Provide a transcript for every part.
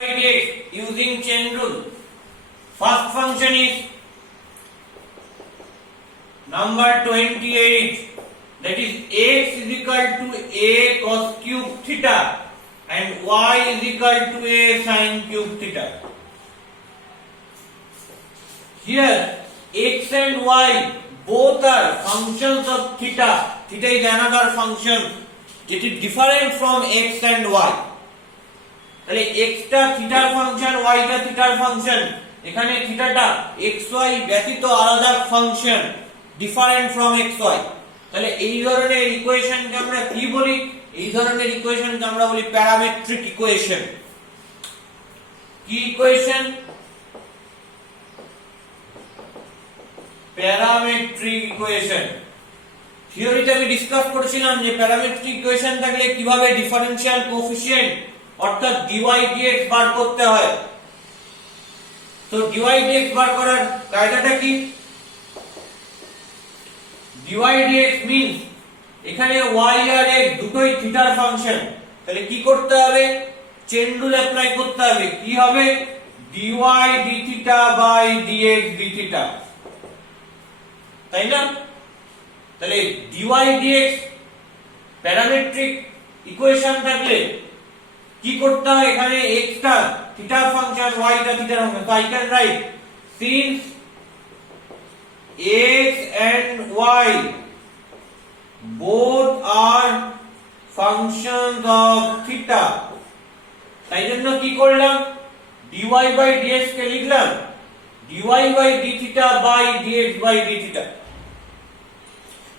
It using chain rule. First function is number 28, that is x is equal to a cos cube theta and y is equal to a sin cube theta. Here x and y both are functions of theta. Theta is another function. It is different from x and y. তাহলে x টা থিটার function, y টা থিটার ফাংশন। এখানে থিটাটা xy ব্যতীত আলাদা function, different from xy। তাহলে এই ধরনের ইকুয়েশনকে আমরা কি বলি? এই ধরনের ইকুয়েশনকে আমরা বলি প্যারামেট্রিক ইকুয়েশন। কি ইকুয়েশন? Parametric equation. থিওরিতে আমি ডিসকাস করেছিলাম যে প্যারামেট্রিক ইকুয়েশন থাকলে কিভাবে ডিফারেনশিয়াল কোএফিসিয়েন্ট অর্থাৎ dy dx বার করতে হয়। তো dy dx বার করার কায়দাটা কি? dy dx মিন্স এখানে y আর x দুটোই থিটার ফাংশন। তাহলে কি করতে হবে? চেন রুল অ্যাপ্লাই করতে হবে। কি হবে? dy dθ by dx dθ, তাই না? তাহলে dy dx প্যারামেট্রিক ইকুয়েশন থাকলে কি করতে হয়? এখানে x টা থিটার ফাংশন, y টা থিটার function. So I can write since x and y both are functions of theta, তাই জন্য কি করলাম? dy by dx কে লিখলাম dy by dθ by dx by dθ,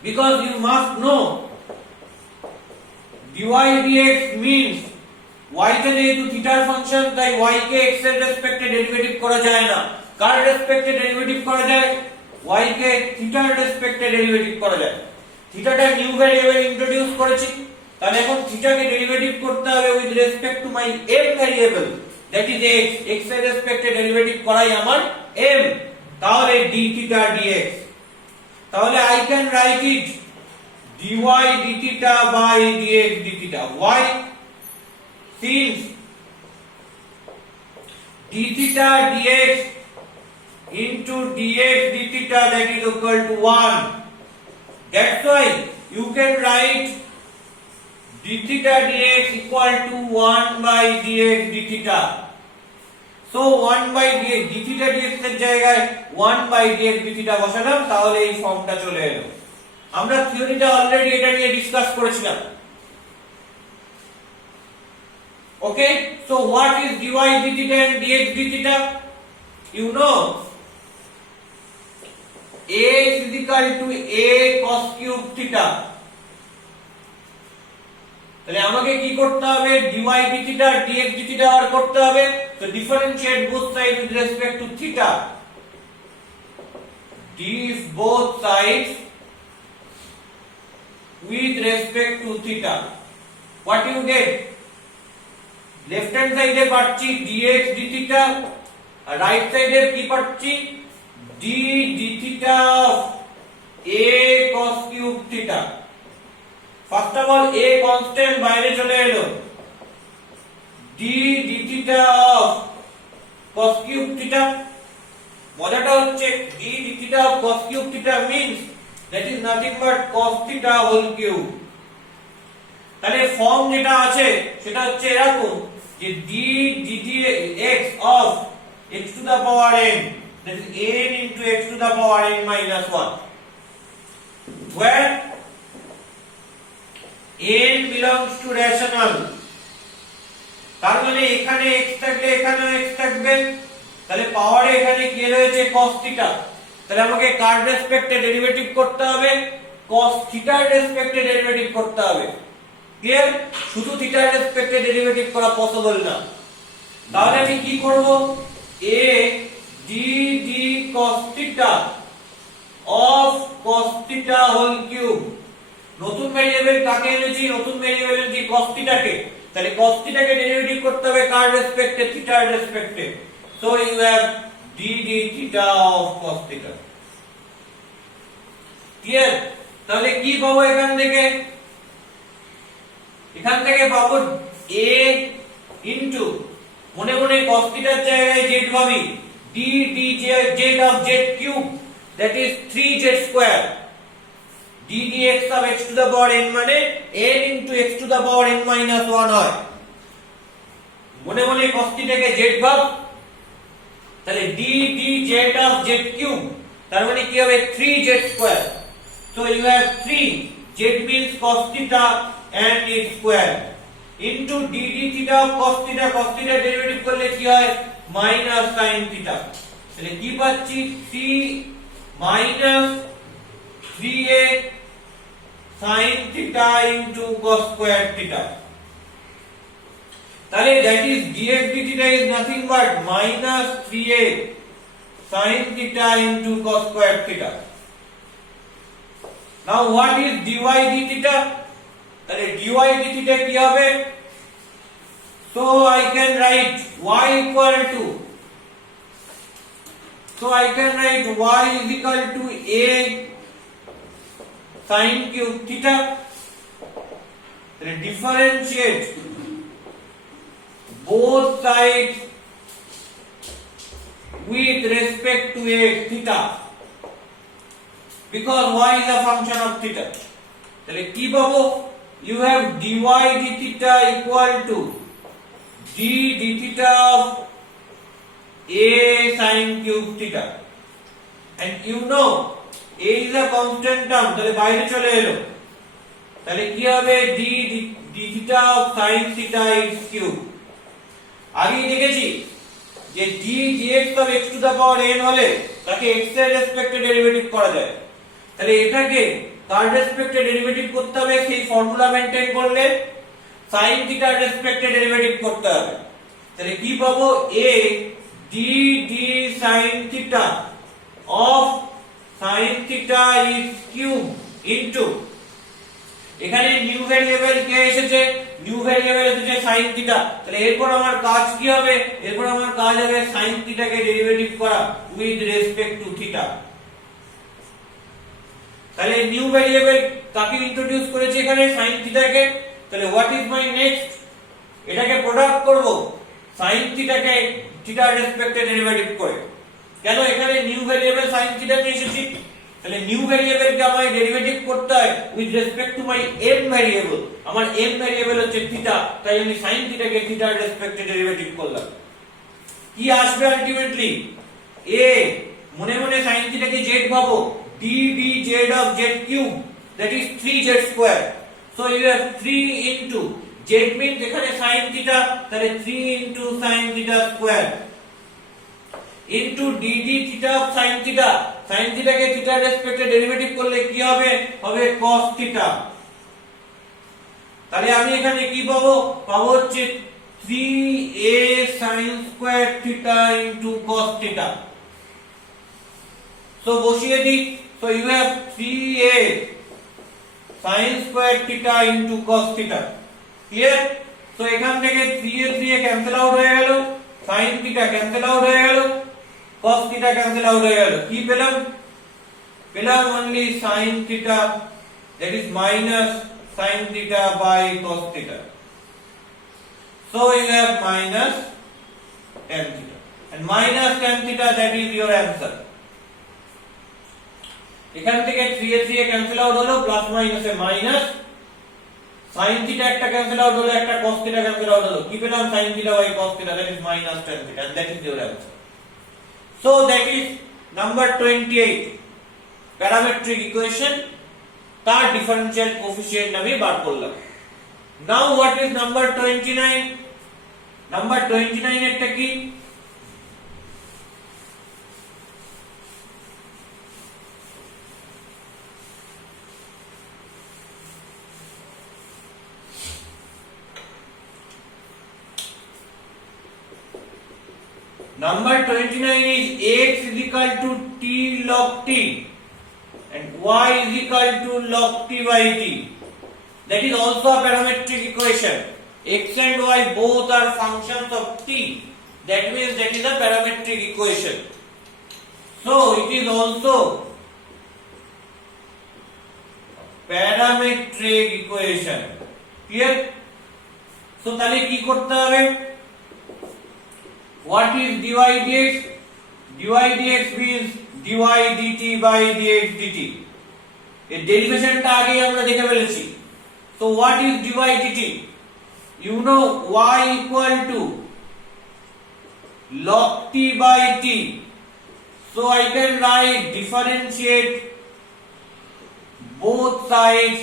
because you must know dy dx means y টা যেহেতু থিটার ফাংশন, তাই y কে x এর রেসপেক্টে ডেরিভেটিভ করা যায় না। কার রেসপেক্টে ডেরিভেটিভ করা যায়? y কে থিটার রেসপেক্টে ডেরিভেটিভ করা যায়। থিটাটা নিউ ভ্যারিয়েবল ইন্ট্রোডিউস করেছি, তাহলে এখন থিটাকে ডেরিভেটিভ করতে হবে with respect to my m variable, that is x। x এর রেসপেক্টে ডেরিভেটিভ করাই আমার m, তাহলে dθ dx। তাহলে I can write it dy dθ by dx dθ। Why? Since dθ dx into dx dθ that is equal to 1, that's why you can write dθ dx equal to 1 by dx dθ. So 1 by dx, dθ dx এর জায়গায় 1 by dx dθ বসালাম, তাহলে এই ফর্মটা চলে এলো। আমরা থিওরিটা অলরেডি এটা নিয়ে ডিসকাস করেছিলাম। Okay, so what is dy dθ and dx dθ? You know x is equal to a cos cube theta. তাহলে আমাকে কি করতে হবে? dy dθ dx dθ বার করতে হবে। তো differentiate both sides with respect to theta. If both sides with respect to theta, what you get? Left hand সাইডে পাচ্ছি dx dθ, আর রাইট সাইডে কি পাচ্ছি? d dθ of a cos cube theta. First of all a constant বাইরে চলে এলো, d dθ of cos cube theta। মজাটা হচ্ছে d dθ of cos cube theta means that is nothing but cos theta whole cube। তাহলে ফর্ম যেটা আছে সেটা হচ্ছে এরকম যে d dx of x to the power n, that is n into x to the power n minus 1, where n belongs to rational। তার মানে এখানে x থাকলে এখানেও x থাকবে, তাহলে পাওয়ারে এখানে কি রয়েছে? cos theta। তাহলে আমাকে কার রেসপেক্টে ডেরিভেটিভ করতে হবে? cos theta এর রেসপেক্টে ডেরিভেটিভ করতে হবে। ক্লিয়ার? শুধু থিটার রেসপেক্টে ডেরিভেটিভ করা পসিবল না। তাহলে আমি কি করব? a d d cos theta of cos theta whole cube। নতুন ভ্যারিয়েবল কাকে এনেছি? নতুন ভ্যারিয়েবল এনেছি cos theta কে। তাহলে cos theta কে ডেরিভেটিভ করতে হবে কার রেসপেক্টে? থিটার রেসপেক্টে। So you have d d theta of cos theta। Clear? তাহলে কি পাবো এখান থেকে? এখান থেকে পাবো a into মনে মনে cos থিটার জায়গায় z ভাবি d dz of z cube that is 3z square d dx of x to the power n মানে n into x to the power n minus 1 হয় মনে মনে cos থিটাকে z ভাব তাহলে d dz of z cube তার মানে কি হবে 3z square so you have 3 z means cos theta and its square into d d theta of cos theta derivative করলে কি হয় minus sin theta তাহলে কি পাচ্ছি 3 minus 3a sin theta into cos square theta তাহলে that is dx d theta is nothing but minus 3a sin theta into cos square theta. Now what is dy d theta? তাহলে dy d theta কি হবে? So I can write y equal to y is equal to a sin cube theta. Then differentiate both sides with respect to a theta because y is a function of theta. তাহলে কি পাবো? You have dy d theta equal to d d theta of a sin cube theta and you know a is a constant term তাহলে বাইরে চলে এলো তাহলে কি হবে d d theta of sin theta is cube আগেই দেখেছি যে d dx of x to the power n হলে তাকে x এর রেসপেক্টে ডেরিভেটিভ করা যায় তাহলে এটাকে তার রেসপেক্টে ডেরিভেটিভ করতে হবে সেই ফর্মুলা মেইনটেইন করলে sin theta এর রেসপেক্টে ডেরিভেটিভ করতে হবে তাহলে কি পাবো a d d sin theta of sin theta is cube into এখানে নিউ ভ্যারিয়েবল কে এসেছে নিউ ভ্যারিয়েবল এসেছে sin থিটা তাহলে এরপর আমার কাজ কি হবে এরপর আমার কাজ হবে sin থিটা কে ডেরিভেটিভ করা উইথ রেসপেক্ট টু থিটা তাহলে নিউ ভ্যারিয়েবল কাকে ইন্ট্রোডিউস করেছে এখানে sin থিটা কে তাহলে হোয়াট ইজ মাই নেক্সট এটাকে প্রোডাক্ট করব sin থিটা কে থিটার রেসপেক্টে ডেরিভেটিভ করে কেন এখানে নিউ ভ্যারিয়েবল sin থিটা নিয়ে এসেছি তাহলে নিউ ভ্যারিয়েবল কে আমায় ডেরিভেটিভ করতে হয় with respect to my m variable আমার m ভ্যারিয়েবল হচ্ছে থিটা তাই আমি sin থিটা কে থিটার রেসপেক্টে ডেরিভেটিভ করলাম কি আসবে আলটিমেটলি a মনে মনে sin থিটা কে z ভাবো d dz of z cube that is 3z square so you have 3 into z means এখানে sin থিটা তাহলে 3 into sin theta square into d d theta of sin theta কে থিটার রেসপেক্টে ডেরিভেটিভ করলে কি হবে হবে cos theta তাহলে আমি এখানে কি পাবো পাবো হচ্ছে 3a sin square theta into cos theta so বসিয়ে দিই so you have 3a sin square theta into cos theta clear so এখান থেকে 3a ক্যান্সেল আউট হয়ে গেল sin theta ক্যান্সেল আউট হয়ে গেল cos theta cancel out হয়ে গেল কি পেলাম only sin theta that is minus sin theta by cos theta so you have minus tan theta and minus tan theta that is your answer এখান থেকে 3a cancel out হলো plus minus এ minus sin theta একটা cancel out হলো একটা cos theta cancel out হলো কি পেলাম sin theta by cos theta that is minus tan theta and that is your answer so that is number 28 parametric equation তার differential coefficient আমি বার করলাম now what is number 29 number 29 একটা কি Number 29 is x is equal to t log t and y is equal to log t by t. That is also a parametric equation. X and y both are functions of t. That means that is a parametric equation. So it is also parametric equation. Clear? So তাহলে কি করতে হবে what is dy dx? dy dx means dy dt by dx dt. এর ডেরিভেশনটা আগে আমরা দেখে ফেলেছি। So what is dy dt? You know y equal to log t by t. So I can write differentiate both sides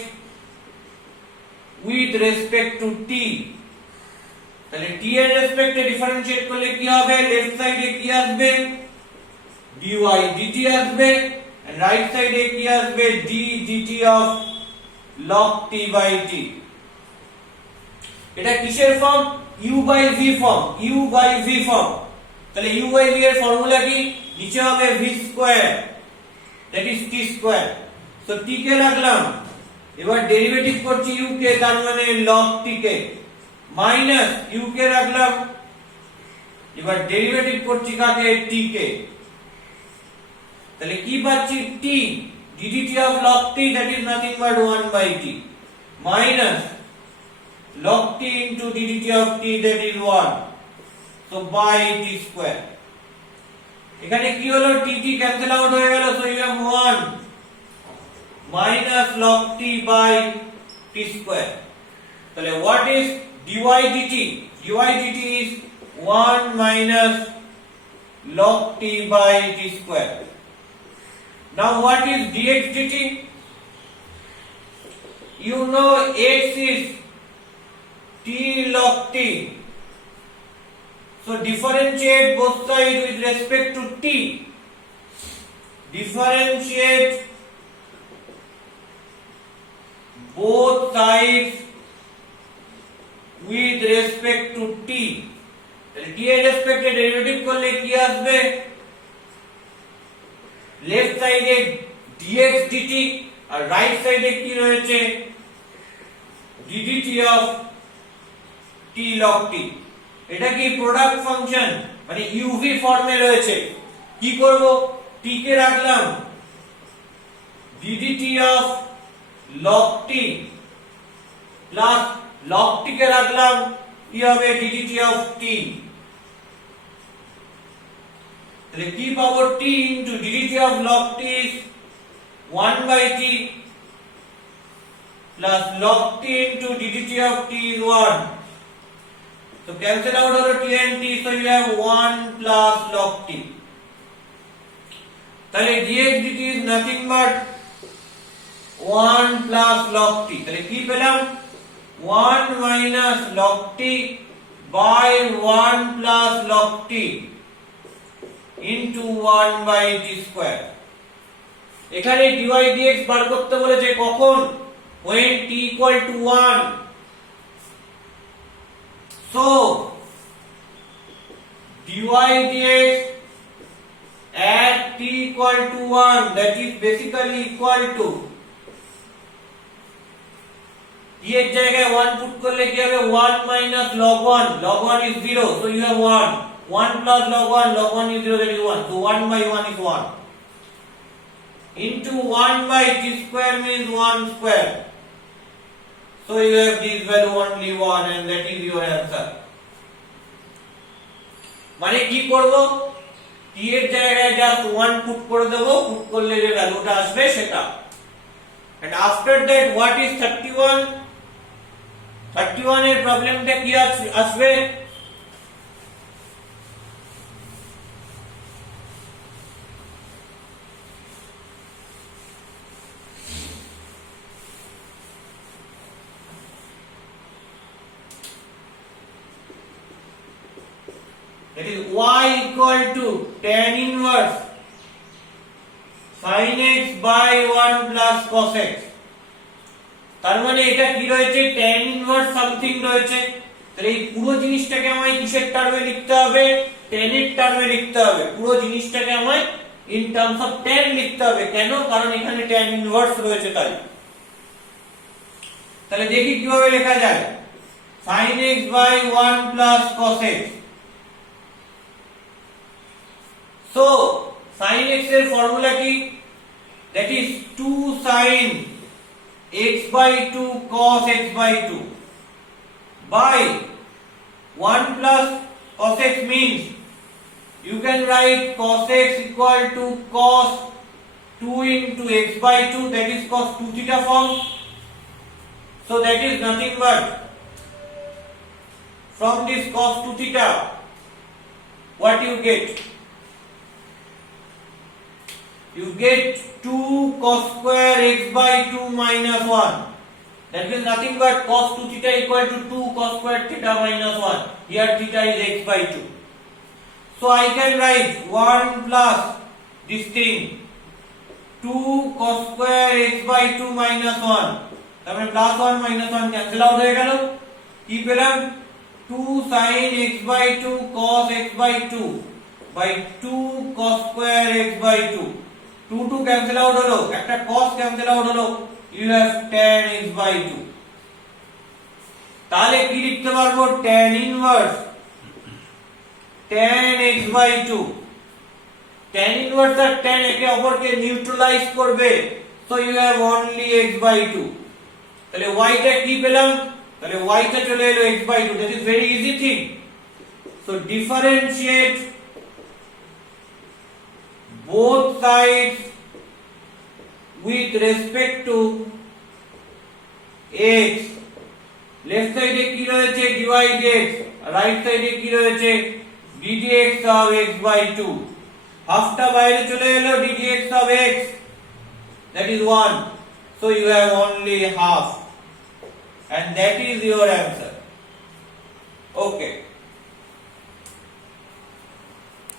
with respect to t. তাহলে t এর রেসপেক্টে ডিফারেন্সিয়েট করলে কি হবে? লেফট সাইডে কি আসবে? dy dt আসবে, and রাইট সাইডে কি আসবে? d dt of log t by t. এটা কিসের form? u by v form, u by v form. তাহলে u by v এর ফর্মুলা কি? নিচে হবে v square, that is t square. So t কে রাখলাম, এবার ডেরিভেটিভ করছি u কে, তার মানে log t কে, মাইনাস u কে রাখলাম, এবার ডেরিভেটিভ করছি কাকে? t কে। তাহলে কি পাচ্ছি? t ddt of log t, that is nothing but 1 by t, minus log t into ddt of t, that is 1, so by t square। এখানে কি হলো? t t ক্যান্সেল আউট হয়ে গেল, so you have 1 minus log t by t square। তাহলে what is dy dt? dy dt is 1 minus log t by t square। Now what is dx dt? You know x is t log t. So differentiate both sides with respect to t. Differentiate both sides with respect to t. তাহলে t এর রেসপেক্টে ডেরিভেটিভ করলে কি আসবে? লেফট সাইডে dx dt আর রাইট সাইডে কি রয়েছে? ddt of t log t। এটা কি প্রোডাক্ট ফাংশন, মানে uv ফর্মে রয়েছে। কি করব? t কে রাখলাম ddt of log t plus log t কে রাখলাম কি হবে? ddt of t। তাহলে কি পাবো? t into ddt of log t is 1 by t plus log t into ddt of t is 1. So cancel out holo t and t, so you have 1 plus log t. তাহলে dx dt is nothing but 1 plus log t। তাহলে কি পেলাম? 1 minus log t by 1 plus log t into 1 by t square। এখানে dy dx বার করতে বলেছে কখন? when t equal to 1। so dy dx at t equal to 1, that is basically equal to t এর জায়গায় 1 পুট করলে কি হবে? 1 minus log 1, log 1 is 0, so you have 1 plus log 1, log 1 is 0, that is 1, so 1 by 1 is 1 into 1 by t square means 1 square, so you have this value only 1 and that is your answer। মানে কি করব? t এর জায়গায় জাস্ট 1 পুট করে দেব, পুট করলে যে ভ্যালুটা আসবে সেটা। and after that what is 31? 31 এর প্রবলেমটা কি আসবে? that is y equal to tan inverse sin x by 1 plus cos x। তার মানে এটা কি রয়েছে? tan inverse সামথিং রয়েছে। তাহলে এই পুরো জিনিসটাকে আমায় কিসের টার্মে লিখতে হবে? tan এর টার্মে লিখতে হবে। পুরো জিনিসটাকে আমায় in terms of tan লিখতে হবে। কেন? কারণ এখানে tan inverse রয়েছে তাই। তাহলে দেখি কিভাবে লেখা যায়। sin x by 1 plus cos x। So sin x এর ফর্মুলা কি? that is 2 sin x by 2 cos x by 2 by 1 plus cos x means You can write cos x equal to cos 2 into x by 2, that is cos 2 theta form. So that is nothing but from this cos 2 theta what you get? You get 2 cos square x by 2 minus 1. That is nothing but cos 2 theta equal to 2 cos square theta minus 1. Here theta is x by 2. So I can write 1 plus this thing 2 cos square x by 2 minus 1. তাহলে প্লাস 1 মাইনাস 1 cancel out হয়ে গেল। কি পেলাম 2 sin x by 2 cos x by 2 by 2 cos square x by 2, 2 cancel out হলো, একটা cos cancel out হলো, you have tan x by 2। তাহলে কি লিখতে পারবো tan inverse tan x by 2, tan inverse আর tan একে অপরকে নিউট্রালাইজ করবে, so you have only x by 2। তাহলে y টা কি পেলাম, তাহলে y টা চলে এলো x by 2, that is very easy thing। so differentiate both sides with respect to x। Left সাইডে কি রয়েছে dy dx, রাইট সাইডে কি রয়েছে ddx of x by 2। হাফটা বাইরে চলে এলো ddx of x, that is 1, so you have only half and that is your answer। okay।